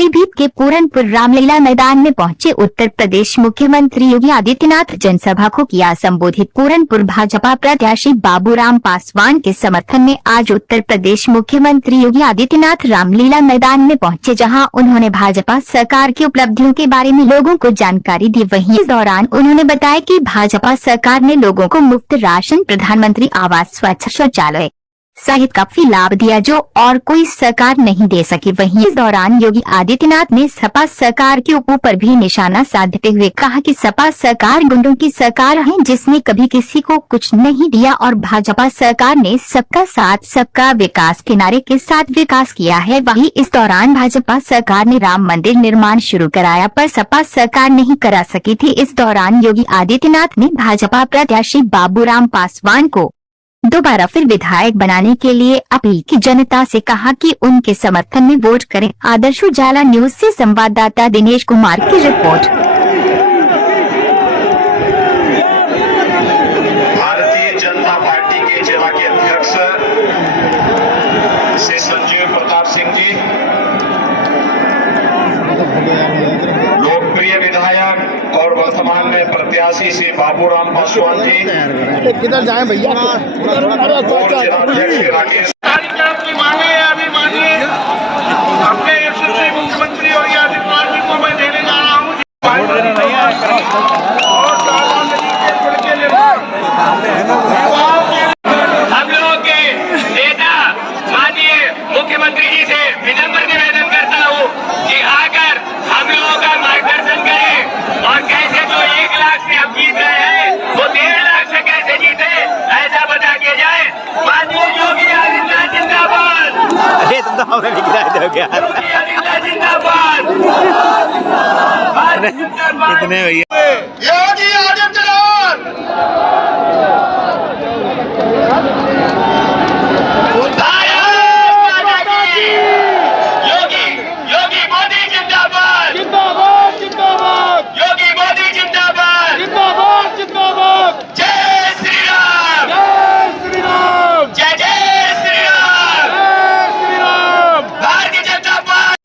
पीलीभीत के पूरनपुर रामलीला मैदान में पहुंचे उत्तर प्रदेश मुख्यमंत्री योगी आदित्यनाथ। जनसभा को किया संबोधित। पूरनपुर भाजपा प्रत्याशी बाबूराम पासवान के समर्थन में आज उत्तर प्रदेश मुख्यमंत्री योगी आदित्यनाथ रामलीला मैदान में पहुंचे, जहां उन्होंने भाजपा सरकार की उपलब्धियों के बारे में लोगों को जानकारी दी। वहीं इस दौरान उन्होंने बताया कि भाजपा सरकार ने लोगों को मुफ्त राशन, प्रधानमंत्री आवास, स्वच्छ शौचालय सहित काफी लाभ दिया जो और कोई सरकार नहीं दे सकी। वहीं इस दौरान योगी आदित्यनाथ ने सपा सरकार के ऊपर भी निशाना साधते हुए कहा कि सपा सरकार गुंडों की सरकार है, जिसने कभी किसी को कुछ नहीं दिया, और भाजपा सरकार ने सबका साथ सबका विकास के नारे के साथ विकास किया है। वहीं इस दौरान भाजपा सरकार ने राम मंदिर निर्माण शुरू कराया, पर सपा सरकार नहीं करा सकी थी। इस दौरान योगी आदित्यनाथ ने भाजपा प्रत्याशी बाबूराम पासवान को दोबारा फिर विधायक बनाने के लिए अपील की। जनता से कहा कि उनके समर्थन में वोट करें। आदर्श उजाला न्यूज से संवाददाता दिनेश कुमार की रिपोर्ट। भारतीय जनता पार्टी के जिला के अध्यक्ष श्री संजीव प्रताप सिंह जी, लोकप्रिय विधायक और वर्तमान में प्रत्याशी श्री बाबूराम पासवान जी, किधर जाए भैया, और जिलाध्यक्ष राकेश अपने यशस्वी मुख्यमंत्री योगी आदित्यनाथ जी को मैं देने जा रहा हूँ। हम लोगों के नेता माननीय मुख्यमंत्री जी से विनम्र निवेदन करता हूँ कि आकर हम लोगों का मार्गदर्शन करें और कैसे जो 1 लाख से हम जीत रहे हैं वो 1.5 लाख से कैसे जीते, ऐसा बता के जाए। माननीय योगी आदित्यनाथ जिंदाबाद। अरे तुम तो हमें भी गिरा दोगे यार। योगी आदित्यनाथ जिंदाबाद। कितने भैया योगी आदित्यनाथ। योगी मोदी जिंदाबाद। जिंदाबाद जिंदाबाद योगी मोदी जिंदाबाद। जिंदाबाद जिंदाबाद। जय श्री राम। जय श्री राम। जय जय श्री राम। जय श्री राम। भारतीय जनता पार्टी।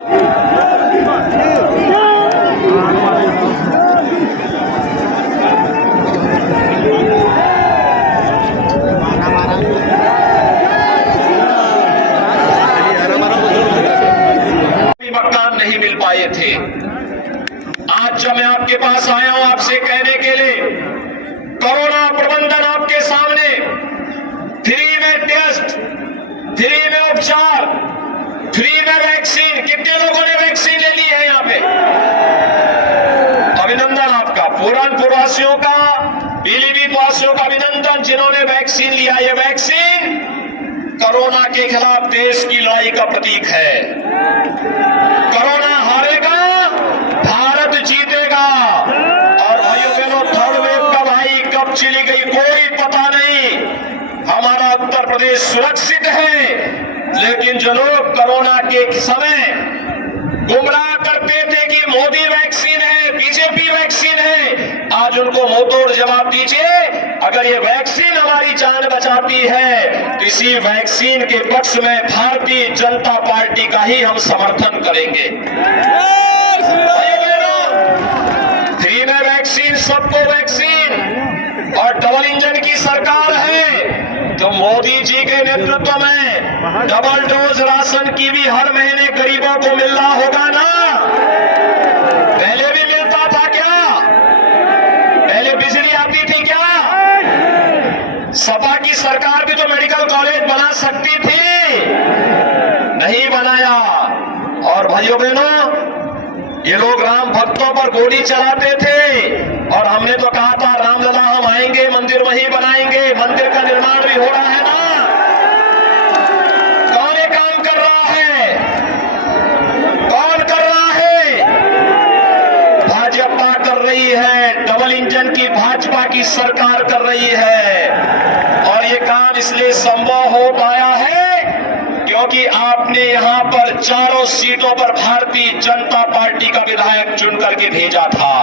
मकान नहीं मिल पाए थे। आज जब मैं आपके पास आया हूं आपसे कहने के लिए, कोरोना प्रबंधन आपके सामने, फ्री में टेस्ट, फ्री में उपचार, फ्री में वैक्सीन। कितने लोगों ने वैक्सीन ले ली है यहाँ पे? अभिनंदन आपका, पूरनपुर वासियों का, पीलीभीत वासियों का अभिनंदन जिन्होंने वैक्सीन लिया। ये वैक्सीन कोरोना के खिलाफ देश की लड़ाई का प्रतीक है। कोरोना हारेगा, भारत जीतेगा। और भाइयों बहनों, थर्ड वेव कब आई, कब चली गई, कोई पता नहीं। हमारा उत्तर प्रदेश सुरक्षित है, लेकिन जो लोग कोरोना के समय गुमराह करते थे कि मोदी वैक्सीन है, बीजेपी वैक्सीन है, आज उनको मुंहतोड़ जवाब दीजिए। अगर ये वैक्सीन हमारी जान बचाती है तो इसी वैक्सीन के पक्ष में भारतीय जनता पार्टी का ही हम समर्थन करेंगे। फ्री में वैक्सीन, सबको वैक्सीन, और डबल इंजन की सरकार है तो मोदी जी के नेतृत्व में डबल डोज राशन की भी हर महीने गरीबों को मिल रहा होगा ना। पहले भी मिलता था क्या? पहले बिजली आती थी क्या? सपा की सरकार भी तो मेडिकल कॉलेज बना सकती थी, नहीं बनाया। और भाइयों बहनों, ये लोग राम भक्तों पर गोली चलाते थे और हमने तो कहा था रामलला हम आएंगे, मंदिर वहीं बनाएंगे। मंदिर का निर्माण भी हो रहा है ना। कौन ये काम कर रहा है? कौन कर रहा है? भाजपा कर रही है। डबल इंजन की भाजपा की सरकार कर रही है। और ये काम इसलिए संभव हो पाया है क्योंकि आपने यहां पर चारों सीटों पर भारतीय जनता पार्टी का विधायक चुन करके भेजा था।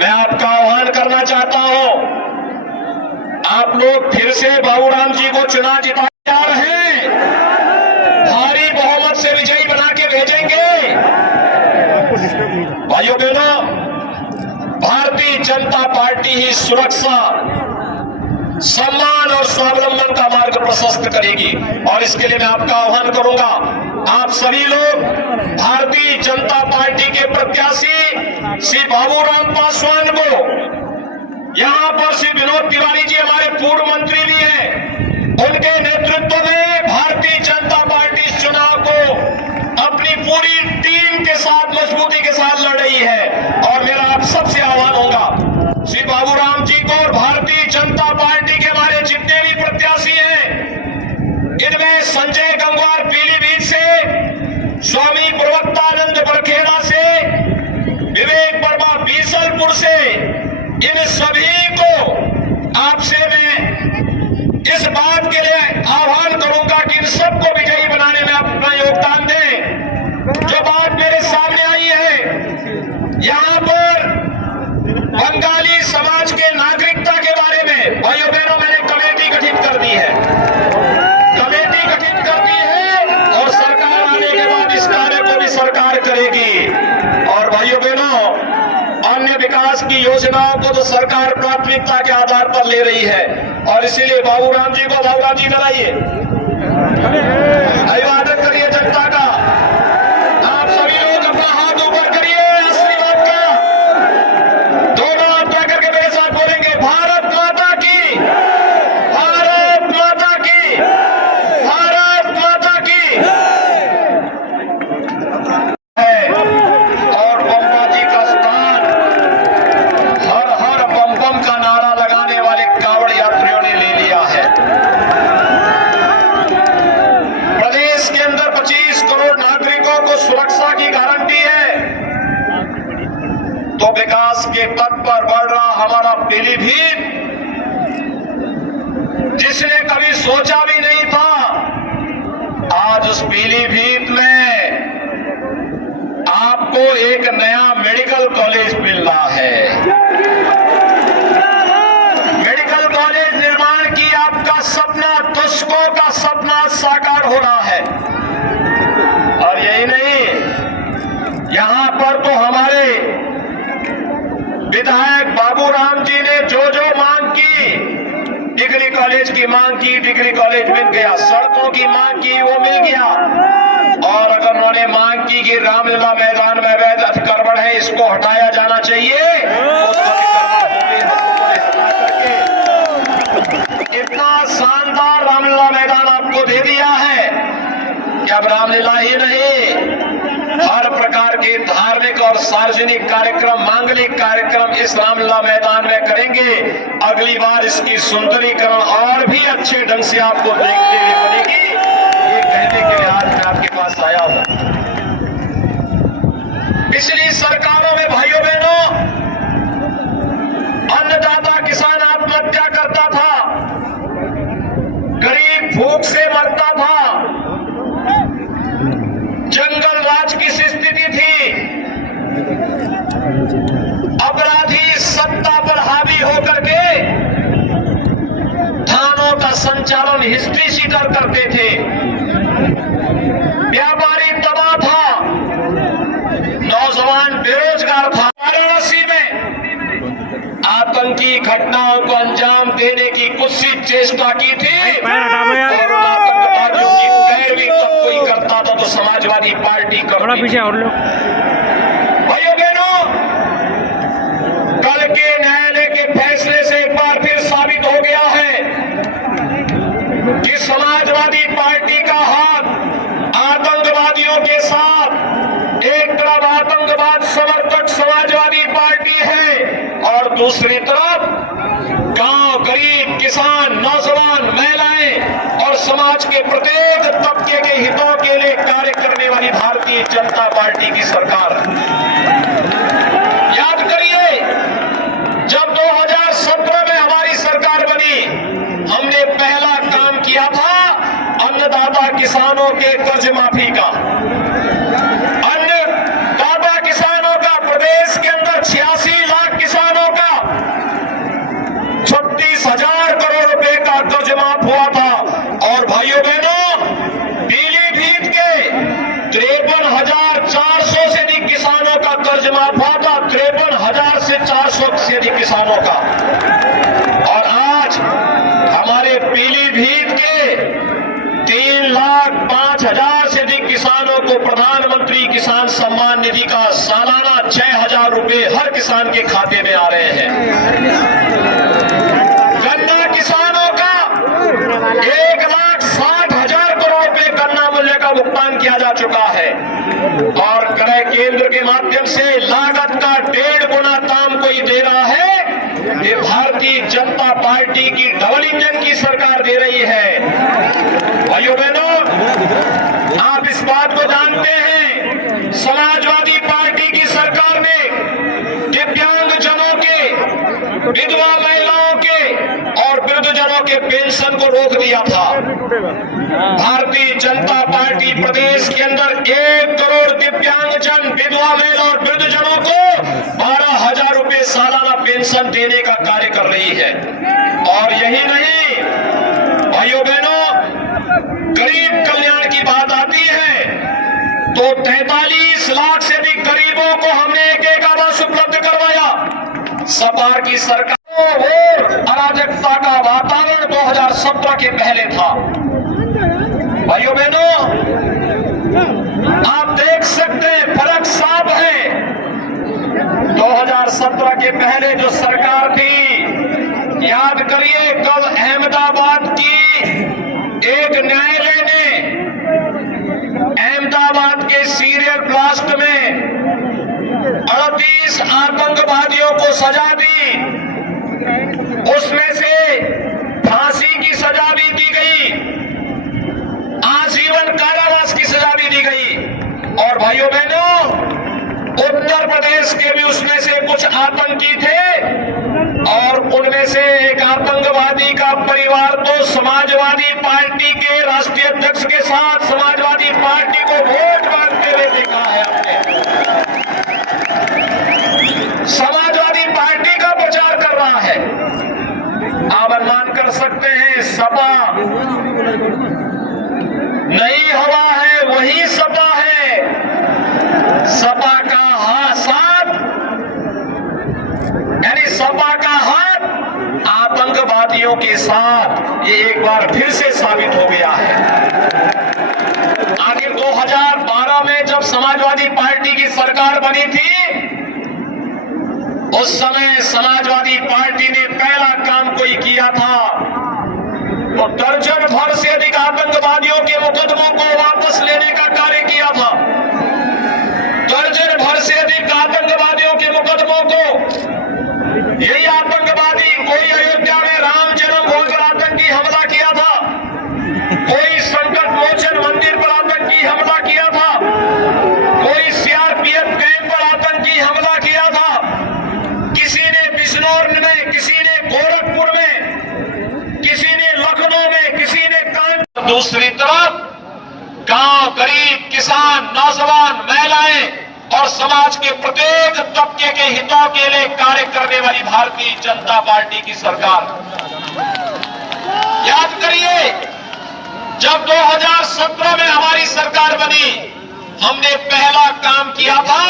मैं आपका आह्वान करना चाहता हूं, आप लोग फिर से बाबूराम जी को चुनाव जिता तैयार हैं? भारी बहुमत से विजयी बना के भेजेंगे। भाइयों बहनों, भारतीय जनता पार्टी ही सुरक्षा, सम्मान और स्वावलंबन का मार्ग प्रशस्त करेगी। और इसके लिए मैं आपका आह्वान करूंगा, आप सभी लोग भारतीय जनता पार्टी के प्रत्याशी श्री बाबूराम पासवान को, यहां पर श्री विनोद तिवारी जी हमारे पूर्व मंत्री भी हैं, उनके नेतृत्व में भारतीय जनता पार्टी इस चुनाव को अपनी पूरी टीम के साथ, मजबूती के साथ लड़ रही है। और मेरा आप सबसे आह्वान होगा, श्री बाबूराम जी को और भारतीय जनता पार्टी के हमारे जितने भी प्रत्याशी हैं, इनमें संजय गंगवार पीलीभीत से, स्वामी प्रवक्तानंद बरखेड़ा से, विवेक वर्मा बीसलपुर से, इन सभी को आपसे मैं इस बात के लिए आह्वान करूंगा कि इन सबको विजयी बनाने में अपना योगदान दें। जो बात मेरे सामने आई है, यहां पर बंगाली समाज के नागरिकता के बारे में, भाइयों बहनों, मैंने कमेटी गठित कर दी है, कमेटी गठित कर दी है और सरकार आने के बाद इस कार्य को भी सरकार करेगी। और भाइयों बहनों, अन्य विकास की योजनाओं को तो सरकार प्राथमिकता के आधार पर ले रही है और इसीलिए बाबूराम जी को, बाबूराम जी कराइए, अभिवादन करिए जनता का। आप सभी लोग अपना हाथ ऊपर करिए आशीर्वाद का, दोनों हाथ करके मेरे साथ बोलेंगे, भारत माता की, भारत माता की, भारत माता की। और बमबाजी का स्थान हर हर बम बम का नारा लगाने वाले कांवड़ यात्रियों ने ले लिया है। प्रदेश के अंदर 25 करोड़ नागरिकों को सुरक्षा की गारंटी है, तो विकास के पथ पर बढ़ रहा हमारा पीलीभीत, जिसने कभी सोचा भी नहीं था, आज उस पीलीभीत में आपको एक नया मेडिकल कॉलेज मिल रहा है। मेडिकल कॉलेज निर्माण की आपका सपना, दशकों का सपना साकार हो रहा है। और यही नहीं, यहां पर तो हमारे विधायक बाबूराम जी ने जो जो मांग की, डिग्री कॉलेज की मांग की, डिग्री कॉलेज मिल गया, सड़कों की मांग की, वो मिल गया। और अगर उन्होंने मांग की कि रामलीला मैदान में अवैध अतिक्रमण है, इसको हटाया जाना चाहिए, उस अतिक्रमण हटा करके इतना शानदार रामलीला मैदान आपको दे दिया है कि अब रामलीला ही नहीं, हर प्रकार के धार्मिक और सार्वजनिक कार्यक्रम, मांगलिक कार्यक्रम इस रामलीला मैदान में करेंगे। अगली बार इसकी सुंदरीकरण और भी अच्छे ढंग से आपको देखने लिए बनेगी। ये कहने के लिए आज मैं आपके पास आया हूं। पिछली सरकारों में भाइयों बहनों, अन्नदाता किसान आत्महत्या करता था, गरीब भूख से मरता था, जंगल राज की स्थिति थी, अपराधी सत्ता पर हावी होकर के थानों का संचालन हिस्ट्री शीटर करते थे, व्यापारी तबाह था, नौजवान बेरोजगार था। वाराणसी में आतंकी घटनाओं को अंजाम देने की कुत्सित चेष्टा की थी और आतंकवादियों की पैरवी जब कोई करता था तो समाजवादी पार्टी करती थी। भाइयों बहनों, कल के न्यायालय के फैसले से एक बार फिर साबित हो गया है कि समाजवादी पार्टी का हाथ आतंकवादियों के साथ, एक तरफ आतंकवाद समर्थक समाजवादी पार्टी है और दूसरी तरफ गांव, गरीब, किसान, नौजवान, महिलाएं और समाज के प्रत्येक तबके के हितों के लिए कार्य करने वाली भारतीय जनता पार्टी की सरकार। याद करिए, जब 2017 में हमारी सरकार बनी, हमने पहला काम किया था अन्नदाता किसानों के कर्ज माफी का। अन्नदाता किसानों का प्रदेश के अंदर 86 लाख किसानों का 36,000 करोड़ रुपए का कर्ज माफ हुआ था। और भाइयों बहनों, पीलीभीत के 53,400 से अधिक किसानों का कर्ज माफ हुआ 500 से अधिक किसानों का। और आज हमारे पीलीभीत के 3,05,000 से अधिक किसानों को प्रधानमंत्री किसान सम्मान निधि का सालाना 6,000 रुपए हर किसान के खाते में आ रहे हैं। गन्ना किसानों का 1,60,000 करोड़ रुपए गन्ना मूल्य का भुगतान किया जा चुका है। और क्रय केंद्र के माध्यम से लागत का 1.5 गुना दाम कोई दे रहा है, ये भारतीय जनता पार्टी की डबल इंजन की सरकार दे रही है। भाइयों बहनों, आप इस बात को जानते हैं, समाजवादी पार्टी की सरकार ने दिव्यांगजनों के, विधवा महिलाओं के और वृद्धजनों के पेंशन को रोक दिया था। भारतीय जनता पार्टी प्रदेश के अंदर 1 करोड़ दिव्यांगजन, विधवा महिला और वृद्धजनों को 12,000 रुपए सालाना पेंशन देने का कार्य कर रही है। और यही नहीं भाइयों बहनों, गरीब कल्याण की बात आती है तो 43 लाख से अधिक गरीबों को हमने एक आवास उपलब्ध करवाया। सपा की सरकार और अराजकता का वातावरण 2017 के पहले था। भाइयों बहनों, आप देख सकते हैं फर्क साफ है। 2017 के पहले जो सरकार थी, याद करिए कल अहमदाबाद की एक न्यायालय ने अहमदाबाद के सीरियल ब्लास्ट में 38 आतंकवादियों को सजा दी। उसमें से फांसी की सजा भी दी गई, आजीवन कारावास की सजा भी दी गई। और भाइयों बहनों, उत्तर प्रदेश के भी उसमें से कुछ आतंकी थे और उनमें से एक आतंकवादी का परिवार तो समाजवादी पार्टी के राष्ट्रीय अध्यक्ष के साथ समाजवादी पार्टी को वोट मांगते हुए देखा है आपने। समाजवादी पार्टी का प्रचार कर रहा है। आप अनुमान कर सकते हैं, सपा नई हवा है, वही सपा है। सपा का साथ यानी सपा का हाथ आतंकवादियों के साथ, ये एक बार फिर से साबित हो गया है। आखिर 2012 में जब समाजवादी पार्टी की सरकार बनी थी, उस समय समाजवादी पार्टी ने पहला काम कोई किया था तो दर्जन भर से अधिक आतंकवादियों के मुकदमों को वापस लेने का कार्य किया था। दर्जन भर से अधिक आतंकवादियों के मुकदमों को, यही आतंकवादी कोई अयोध्या में राम जन्मभूमि पर आतंकी हमला किया था, कोई संकट मोचन मंदिर पर आतंकी हमला किया था, कोई सीआरपीएफ कैंप पर आतंकी हमला किया था, किसी ने बिजनौर में, किसी ने गोरखपुर में, किसी ने लखनऊ में, किसी ने कानपुर। दूसरी तरफ गांव, गरीब, किसान, नौजवान, महिलाएं और समाज के प्रत्येक तबके के हितों के लिए कार्य करने वाली भारतीय जनता पार्टी की सरकार। याद करिए, जब 2017 में हमारी सरकार बनी, हमने पहला काम किया था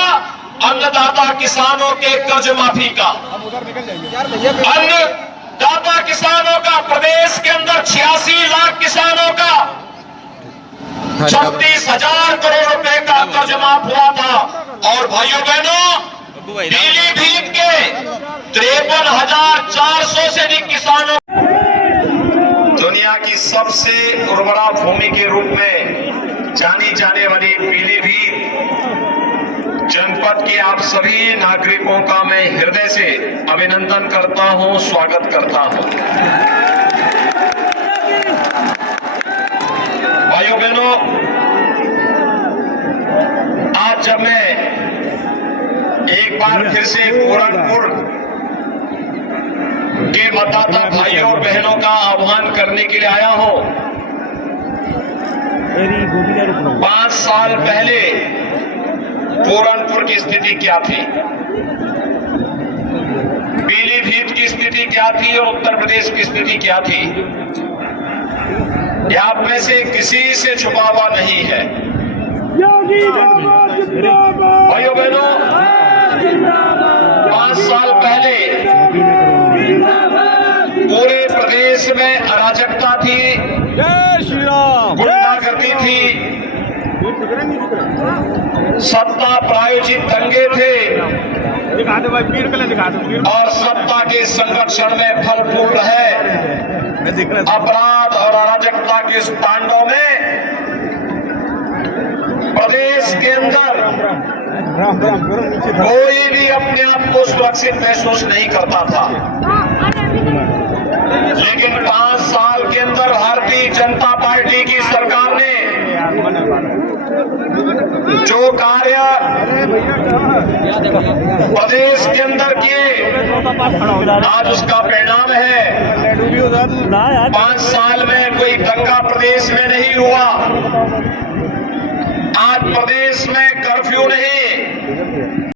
अन्नदाता किसानों के कर्ज माफी का। अन्नदाता किसानों का प्रदेश के अंदर 86 लाख किसानों का 36,000 करोड़ रुपए का कर्ज माफ हुआ था। और भाइयों बहनों, पीलीभीत के 53,400 से अधिक किसानों, दुनिया की सबसे उर्वरा भूमि के रूप में जानी जाने वाली पीलीभीत जनपद के आप सभी नागरिकों का मैं हृदय से अभिनंदन करता हूं, स्वागत करता हूं। भाइयों बहनों, आज जब मैं एक बार फिर से गोरखपुर के मतदाता भाइयों और बहनों का आह्वान करने के लिए आया हूं, 5 साल पहले पूरनपुर की स्थिति क्या थी, पीलीभीत की स्थिति क्या थी और उत्तर प्रदेश की स्थिति क्या थी, यह आप में से किसी से छुपा हुआ नहीं है। भाइयों बहनों, 5 साल पहले पूरे प्रदेश में अराजकता थी, जय श्री राम। गुंडागर्दी थी, सत्ता प्रायोजित दंगे थे दिखा दो भाई, पीर के लिए दिखा दो। और सत्ता के संरक्षण में फल फूल रहे अपराध और अराजकता के इस तांडव में प्रदेश के अंदर कोई भी अपने आप को सुरक्षित महसूस नहीं करता था। लेकिन 5 साल के अंदर भारतीय जनता पार्टी की सरकार ने जो कार्य प्रदेश के अंदर किए, आज उसका परिणाम है। 5 साल में कोई दंगा प्रदेश में नहीं हुआ। आज प्रदेश में कर्फ्यू नहीं,